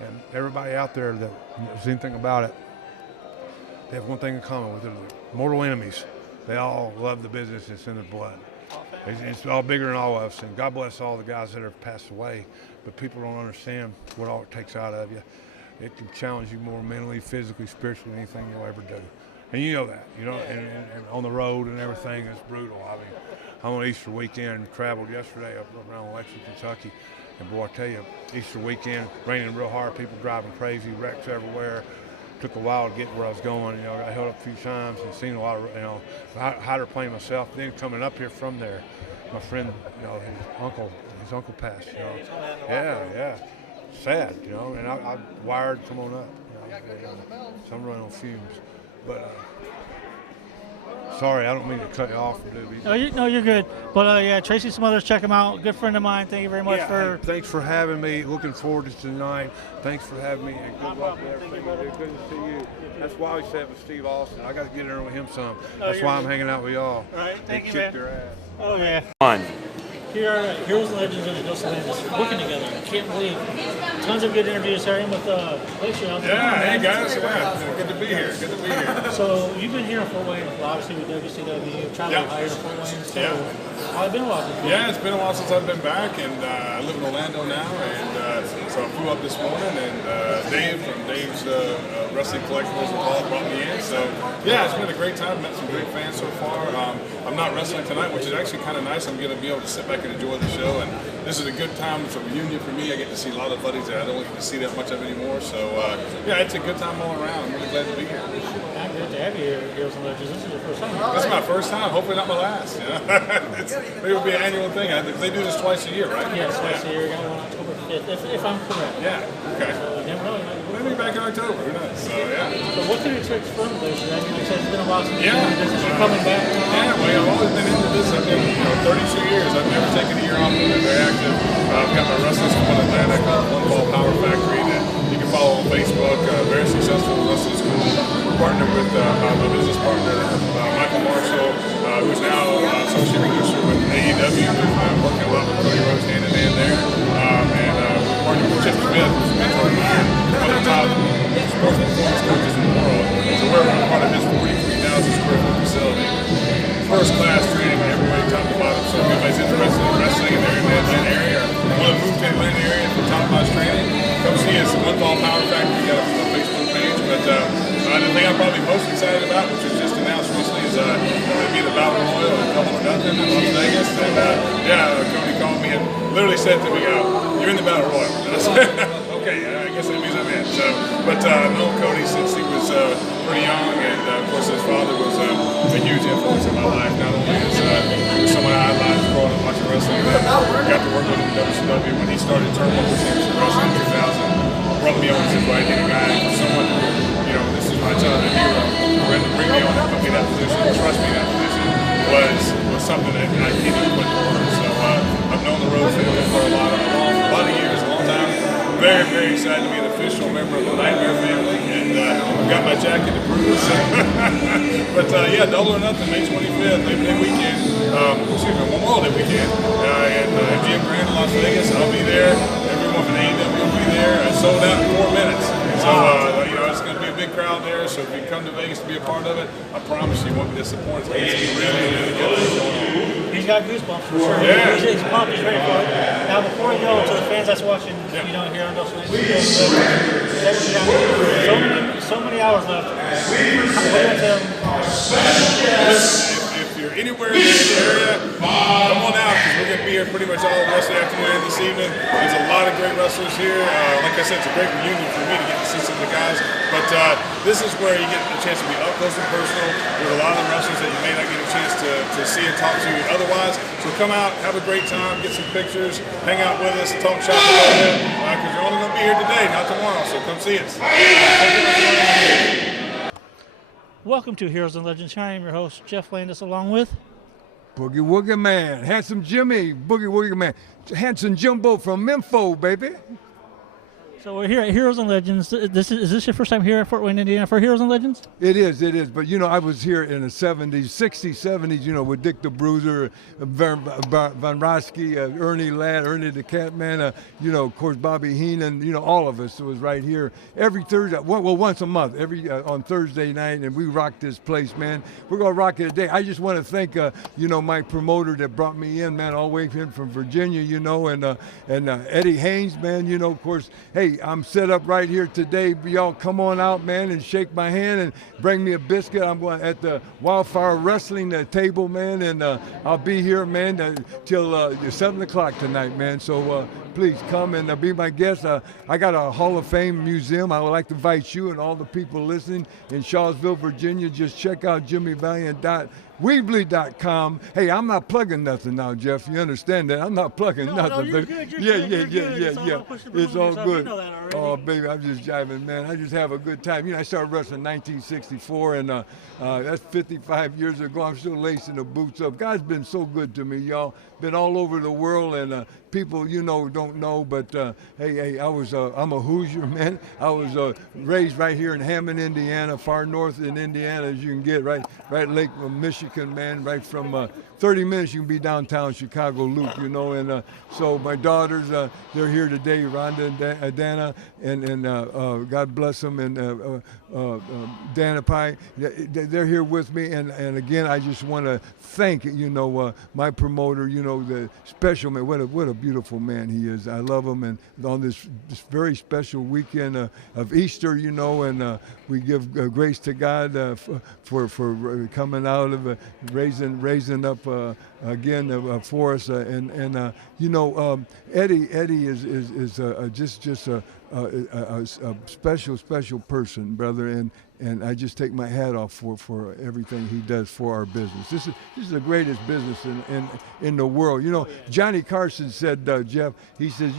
And everybody out there that knows anything about it, they have one thing in common with it. Mortal enemies. They all love the business. It's in their blood. It's all bigger than all of us, and God bless all the guys that have passed away, but people don't understand what all it takes out of you. It can challenge you more mentally, physically, spiritually than anything you'll ever do. And you know that, you know, and on the road and everything, it's brutal. I mean, I'm on Easter weekend, traveled yesterday up around Lexington, Kentucky, and boy, I tell you, Easter weekend, raining real hard, people driving crazy, wrecks everywhere. Took a while to get where I was going. You know, I got held up a few times and seen a lot of, you know, hydroplane myself. Then coming up here from there, my friend, you know, his uncle passed. You know, yeah, sad. You know, and I wired come on up. You know, so I'm running on fumes, but. Sorry, I don't mean to cut you off. No, you're good. But yeah, Tracy Smothers, check him out. Good friend of mine. Thank you very much for. Hey, thanks for having me. Looking forward to tonight. Thanks for having me, and good luck with everything you do. Good to see you. That's why we said with Steve Austin. I got to get in there with him some. That's why I'm hanging out with y'all. All right, thank you, kick man. their ass. Oh yeah. One. Here are Heroes and Legends and Dos Landis working together. I can't believe tons of good interviews starting with Glacier. Yeah, hey guys, yeah, good to be here. Good to be here. So you've been here in Fort Wayne, obviously with WCW, traveling higher in Fort Wayne. So it's been a while. Yeah, it's been a while since I've been back, and I live in Orlando now, and so I flew up this morning, and Dave from Dave's Wrestling Collectibles brought me in. So yeah, it's been a great time. Met some great fans so far. I'm not wrestling tonight, which is actually kind of nice. I'm going to be able to sit back and enjoy the show, and this is a good time. It's a reunion for me. I get to see a lot of buddies that I don't get to see that much of anymore. So yeah, it's a good time all around. I'm really glad to be here. I'm good to have you here, Heroes and Legends. This is your first time. This is my first time. Hopefully not my last. You know? Maybe it'll be an annual thing. They do this twice a year, right? Yeah, twice a year. We got one October 5th, if I'm correct. Yeah. Okay. So you never know. Maybe back in October. Who knows? So yeah. So what can you expect from this? I mean, like I said, it's been a while since you've been in business. You're coming back. Yeah, well, I've always been into this. I've been 32 years. I've never taken a year off. I've been very active. I've got my wrestling school in Atlanta called One Ball Power Factory that you can follow on Facebook. Very successful wrestling school. We're partnered with my business partner, Michael Marshall, who's now associate producer with AEW. We've working a lot with Cody Rhodes hand in hand there. And we're partnered with Jeff Smith, who's mentoring one of the top sports performance coaches in the world. So we're part of his 43,000 square foot facility. First class training everybody top to bottom. So if anybody's interested in wrestling and they're in the Atlanta area or want to move to the Atlanta area for top notch training, come see us at One Ball Power Factory. We got a Facebook page. But the thing I'm probably most excited about, which was just announced recently, is going to be the Battle Royal at Double or Nothing in Las Vegas. And Cody called me and literally said to me, "You're in the Battle Royal." And I said, "Okay, I guess that means I'm in." So, but I've known Cody since he was pretty young, and of course his father was a huge influence in my life. Not only as he was someone I idolized growing up watching wrestling, but got to work with him in WCW when he started Turnbuckle Championship Wrestling in 2000. Brought me on as his right-hand guy, someone who, this is my childhood hero. Bring me on and put me in that position, trust me in that position, was something that I can't even put into words. So I've known the road for a lot of years, a long time. Very, very excited to be an official member of the Nightmare family, and I've got my jacket to prove it. But yeah, Double or Nothing, May 25th, Labor Day weekend, Memorial Day weekend, and MGM Grand in Las Vegas. I'll be there. Everyone from AEW will be there. I sold out in 4 minutes. So it's going to be a big crowd there. So if you come to Vegas to be a part of it, I promise you won't be disappointed. It's really, really good. He's got goosebumps for sure. Yeah. He's pumped. He's ready for it. Now, before we go to the fans that's watching, here on Dos Landis, so many hours left. If you're anywhere in the area, come on out, because we're going to be here pretty much all the rest of the afternoon and this evening. There's a lot of great wrestlers here. Like I said, it's a great reunion for me to get to see some of the guys. But this is where you get a chance to be up close and personal with a lot of the wrestlers that you may not get a chance to see and talk to otherwise. So come out, have a great time, get some pictures, hang out with us, talk shop a little bit, because you're only going to be here today, not tomorrow. So come see us. Welcome to Heroes and Legends. I am your host, Jeff Landis, along with Boogie Woogie Man, Handsome Jimmy, Boogie Woogie Man, Handsome Jimbo from Memphis, baby. So we're here at Heroes and Legends. Is this your first time here at Fort Wayne, Indiana for Heroes and Legends? It is. But, I was here in the 70s, 60s, 70s, with Dick the Bruiser, Van Roski, Ernie Ladd, Ernie the Catman, of course, Bobby Heenan, all of us was right here every Thursday, once a month, on Thursday night, and we rock this place, man. We're going to rock it today. I just want to thank, my promoter that brought me in, man, all the way in from Virginia, and Eddie Haynes, man, of course, hey, I'm set up right here today. Y'all come on out, man, and shake my hand and bring me a biscuit. I'm going at the Wildfire Wrestling table, man, and I'll be here, man, till 7 o'clock tonight, man. So please come and be my guest. I got a Hall of Fame museum. I would like to invite you and all the people listening in Charlottesville, Virginia. Just check out JimmyValiant.weebly.com. Hey, I'm not plugging nothing now, Jeff. You understand that? I'm not plugging nothing. You're good. Yeah. It's all good. You know that already. Oh, baby, I'm just jiving, man. I just have a good time. I started wrestling in 1964, and that's 55 years ago. I'm still lacing the boots up. God's been so good to me, y'all. Been all over the world, and people, don't know, but hey, I'm a Hoosier, man. I was raised right here in Hammond, Indiana, far north in Indiana as you can get, right Lake Michigan, man, right from 30 minutes you can be downtown Chicago Loop, you know. And so my daughters, they're here today, Rhonda and Dana, and God bless them, and Dana Pie, they're here with me. And again, I just want to thank, my promoter, the special man. What a beautiful man he is. I love him. And on this very special weekend of Easter, and we give grace to God for coming out of raising up again for us. Eddie is just a special person, brother, and I just take my hat off for everything he does for our business. This is the greatest business in the world. Johnny Carson said, Jeff, he says,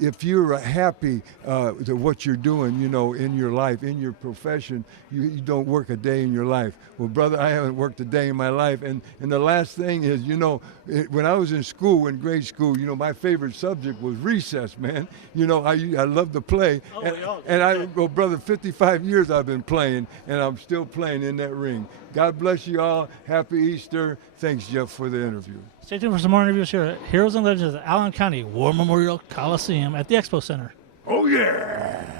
if you're happy to what you're doing, in your life, in your profession, you don't work a day in your life. Well, brother, I haven't worked a day in my life. And the last thing is, when I was in school, in grade school, my favorite subject was recess, man. I love to play. Well, brother, 55 years I've been playing, and I'm still playing in that ring. God bless you all. Happy Easter. Thanks, Jeff, for the interview. Stay tuned for some more interviews here at Heroes and Legends at Allen County War Memorial Coliseum at the Expo Center. Oh, yeah.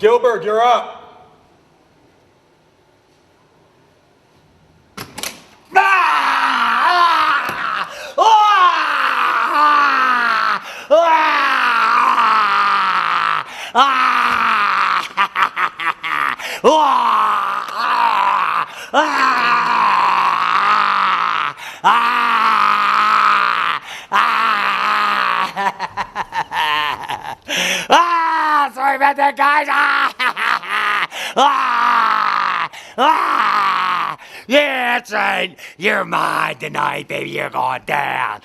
Gillberg, you're up. Sorry about that, guys. Yeah, that's right. You're mine tonight, baby. You're going down.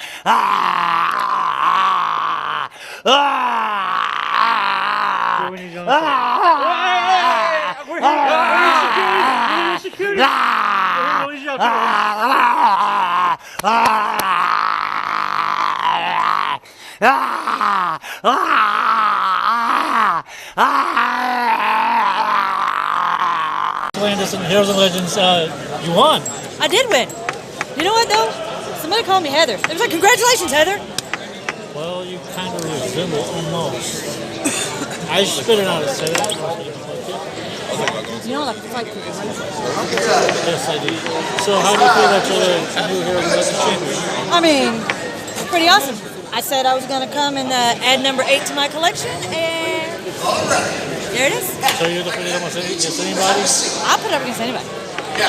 Landis and Heroes and Legends, you won. I did win. You know what, though? Somebody called me Heather. It was like, congratulations, Heather. Well, you kind of resemble almost. I spit it out and said it. You know, like fight people. Yes, I do. So how do you feel that you're the new Heroes and Legends champion? I mean, pretty awesome. I said I was going to come and add number 8 to my collection, and there it is. So you're defeated almost against anybody? I'll put up against anybody.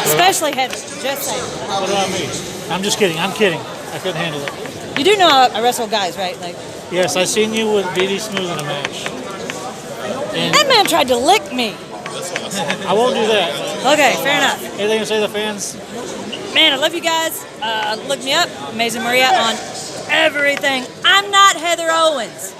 Especially Heather. Just saying. What about me? I'm just kidding. I'm kidding. I couldn't handle it. You do know I wrestle guys, right? Like. Yes, I seen you with BD Smooth in a match. And that man tried to lick me. I won't do that. Okay, fair enough. Anything to say to the fans? Man, I love you guys. Look me up, Amazing Maria, on everything. I'm not Heather Owens.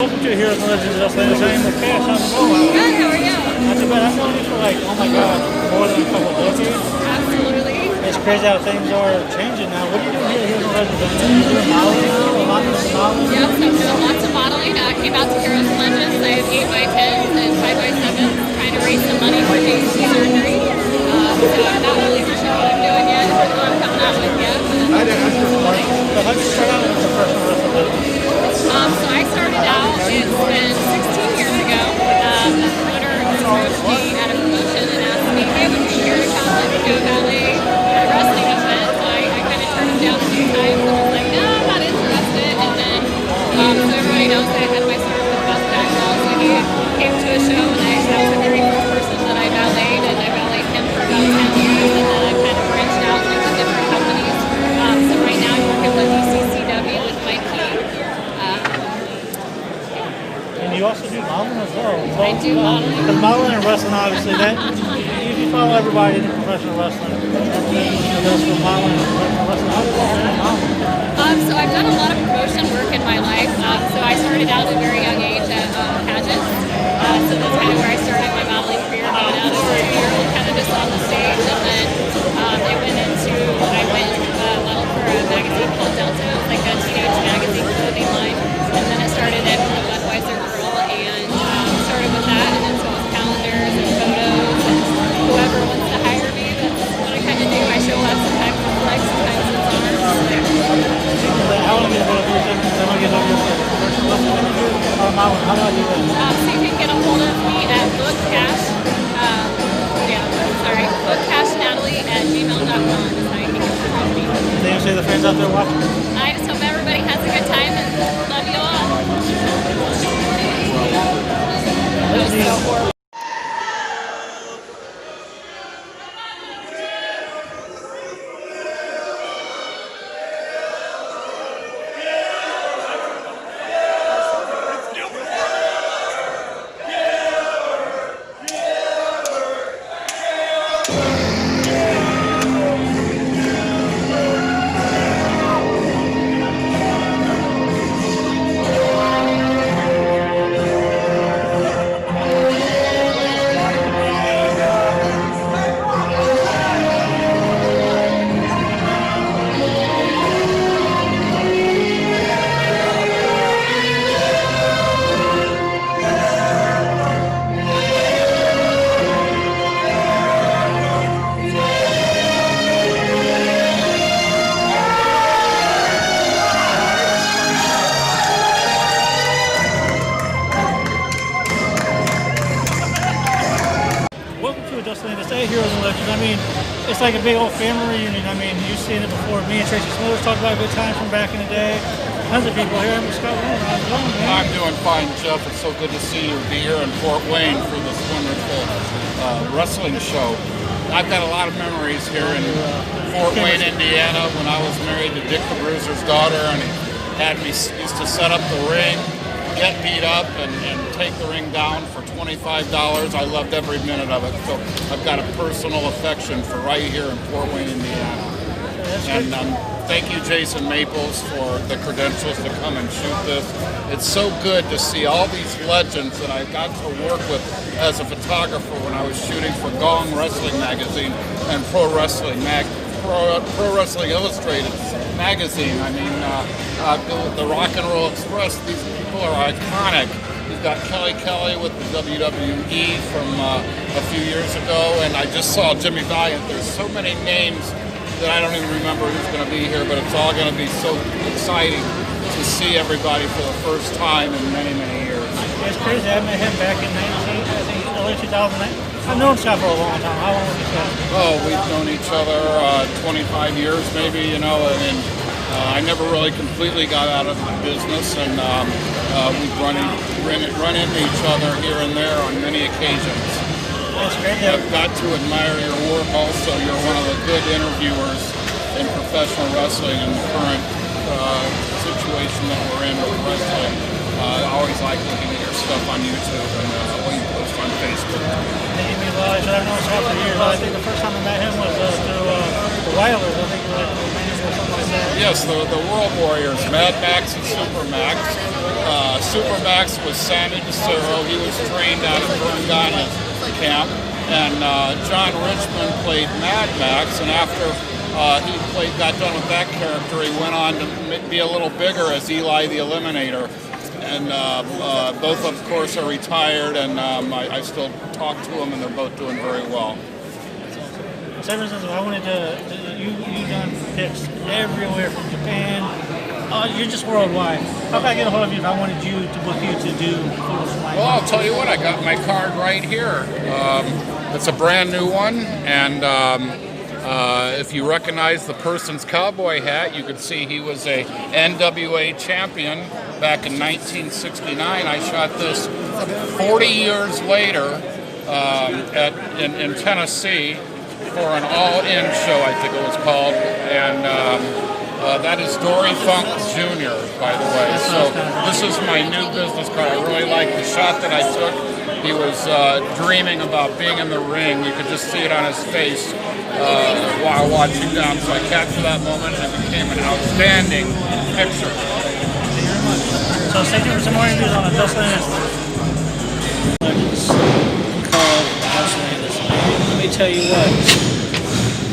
Welcome to Heroes and Legends of Landis. With Cash on the mobile. Good, how are you? Not too bad. I've known you for like, oh my God, more than a couple of decades. Absolutely. It's crazy how things are changing now. What are you doing here at Heroes and Legends? Are you doing modeling now? A lot of modeling? Yep, so I'm doing lots of modeling. I came out to Heroes and Legends. I have 8x10s and 5x7s, trying to raise some money for the surgery. So I'm not really for sure what I'm doing yet. I'm coming out chat with you. So how did you start out with professional wrestling? So I started out, it's been 16 years ago. The promoter approached me at a promotion and asked me, hey, would you care to come and do a ballet wrestling event? So I kind of turned him down a few times and was like, no, I'm not interested. And then, so everybody knows that I had my start with Best Backball. So he came to a show and I was the very first person that I balleted, and I balleted him for about 10 years. And then I kind of branched out into different companies. So right now I'm working with ECCW with Mike Key. And you also do modeling as well. So, I do modeling. Because modeling and wrestling, obviously, that you follow everybody in professional wrestling. That's for modeling and professional wrestling. How do you do modeling? So I've done a lot of promotion work in my life. So I started out at a very young age at pageants. So that's kind of where I started my modeling career. Got out as a 2-year-old, kind of just on the stage, and then I went model for a magazine called Delta. It was like a teenage magazine clothing line. And then I started at the Budweiser Girl and started with that, and then so it was calendars and photos, and whoever wants to hire me, that's what I kind of do. I show up, sometimes it's legs, sometimes it's arms. How long do you go to do this? How long do you go to do professional wrestling or modeling? How do I do that? So you can get a hold of me at bookcashnatalie@gmail.com is how you can get a hold of me. They say the fans out there watching. I just hope everybody has a good time and love you all. That was so horrible. It's like a big old family reunion. I mean, you've seen it before. Me and Tracy Smothers talked about a good time from back in the day. Tons of people here. I'm Scott. How's it going, man? I'm doing fine, Jeff. It's so good to see you be here in Fort Wayne for this wonderful wrestling show. I've got a lot of memories here in Fort Wayne, Indiana, when I was married to Dick the Bruiser's daughter, and he had me used to set up the ring, get beat up, and take the ring down for $25. I loved every minute of it. So I've got a personal affection for right here in Fort Wayne, Indiana. And thank you, Jason Maples, for the credentials to come and shoot this. It's so good to see all these legends that I got to work with as a photographer when I was shooting for Gong Wrestling Magazine and Pro Wrestling Illustrated magazine. I mean, the Rock and Roll Express, these people are iconic. You've got Kelly with the WWE from a few years ago, and I just saw Jimmy Valiant. There's so many names that I don't even remember who's going to be here, but it's all going to be so exciting to see everybody for the first time in many, many years. It's crazy. I met him back in early 2009. I've known Scott for a long time. How long have you known? Oh, we've known each other 25 years maybe, you know, and I never really completely got out of the business, and we've run into each other here and there on many occasions. That's great. I've got to admire your work also. You're one of the good interviewers in professional wrestling in the current situation that we're in with wrestling. I always like looking at your stuff on YouTube and what you post on Facebook. I've known Scott for years. I think the first time I met him was through the Wilders. I think like manager or something like that. Yes, the World Warriors, Mad Max and Super Max. Super Max was Sammy DeCero. He was trained out of Vern Gagne's camp. And John Richmond played Mad Max, and after he got done with that character, he went on to be a little bigger as Eli the Eliminator. And both, of course, are retired, and I still talk to them, and they're both doing very well. Say for instance, if I wanted you done picks everywhere from Japan. You're just worldwide. How can I get a hold of you if I wanted you to book you to do photos for my? Well, I'll tell you what. I got my card right here. It's a brand new one, and if you recognize the person's cowboy hat, you can see he was a NWA champion back in 1969. I shot this 40 years later in Tennessee for an all-in show, I think it was called, and that is Dory Funk Jr., by the way. So this is my new business card. I really like the shot that I took. He was dreaming about being in the ring. You could just see it on his face while watching down. So I captured that moment and it became an outstanding picture. So stay tuned for some more interviews on the Dust Landis. Called Dust Landis. Let me tell you what,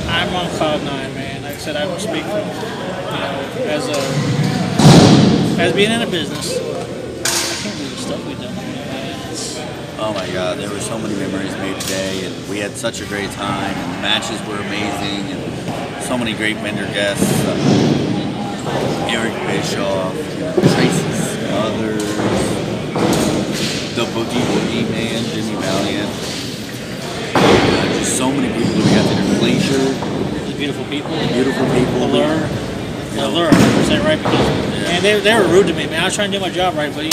I'm on cloud 9, man. Like I said, I will speak from, as being in a business. I can't believe the stuff we've done. Oh my God, there were so many memories made today, and we had such a great time, and the matches were amazing, and so many great vendor guests. Eric Bischoff, Tracy Smothers, the Boogie Man, Jimmy Valiant. Just so many people that we got there. Glacier. The beautiful people. Beautiful people. Allure. Allure, 100% right, because man, they were rude to me, man. I was trying to do my job right, but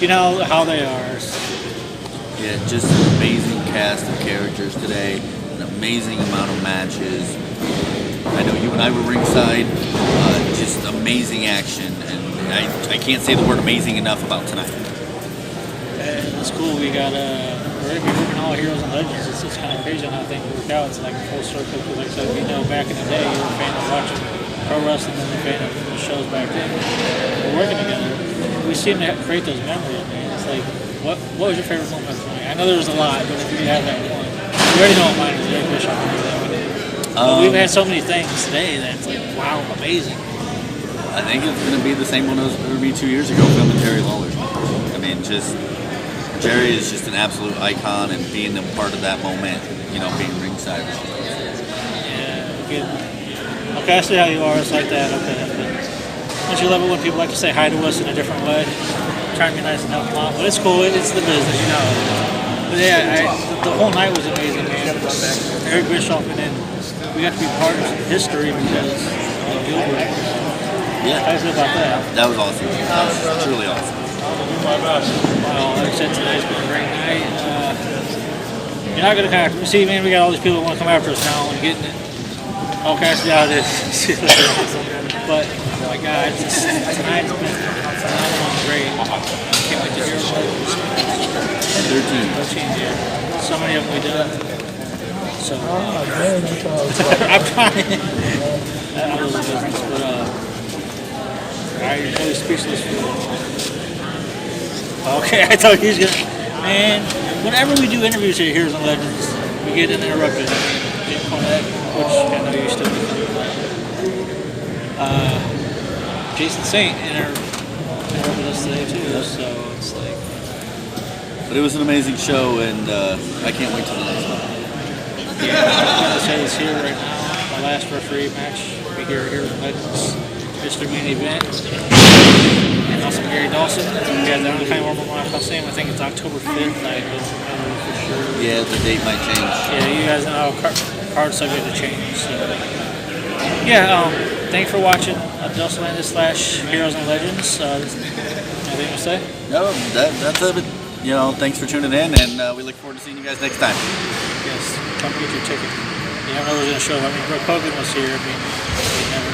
you know how they are. Yeah, just an amazing cast of characters today, an amazing amount of matches. I know you and I were ringside, just amazing action, and I can't say the word amazing enough about tonight. It's cool, we got, we're going to be working all heroes and legends. It's just kind of crazy on how things work out. It's like a full circle, because like I said, back in the day, you were a fan of watching pro wrestling and a fan of the shows back then. We're working together. We seem to create those memories, man. It's like, what was your favorite moment tonight? I know there was a lot, but if you have that one, you already know what mine is. Eric Bischoff. We've had so many things today that's like, wow, amazing. I think it's going to be the same one as it would be 2 years ago, filming Terry Lawler. I mean, Jerry is just an absolute icon, and being a part of that moment, being ringside. Yeah, good. Okay, I see how you are. It's like that. Okay. Don't you love it when people like to say hi to us in a different way? Trying to be nice and help them out, but it's cool. It's the business, But yeah, the whole night was amazing, man. Eric Bischoff, and then we got to be part of history because of gillberg. Yeah. How do you feel about that? That was awesome. That was truly awesome. Well, like I said, tonight's been a great night. You're not gonna kind of see, man. We got all these people that want to come after us now and getting it. Okay, I see how it is. But oh my God, tonight's been phenomenal, great. Can't wait to hear about it. 13, yeah. So many of them we done. So I'm trying. That was a business, but I'm really speechless for. Okay, I thought he was gonna. Man, whenever we do interviews here, Heroes and Legends, we get interrupted. Which I know you're still Jason Saint interrupted us today too, so it's like. But it was an amazing show, and I can't wait till the next one. Yeah, I'm going to say this here right now. My last referee match will be here at Heroes and Legends, Mr. Main Event. And also Gary Dawson. You guys are kind of warm up on Coliseum. I think it's October 5th. I don't know for sure. Yeah, the date might change. Yeah, you guys know card's subject to change. So. Yeah, thanks for watching Dust Landis / Heroes and Legends. Anything to say? No, that's it. Thanks for tuning in, and we look forward to seeing you guys next time. Yes, come get your ticket. You never know who's going to show up. I mean, Brooke Hogan was here. I mean, they never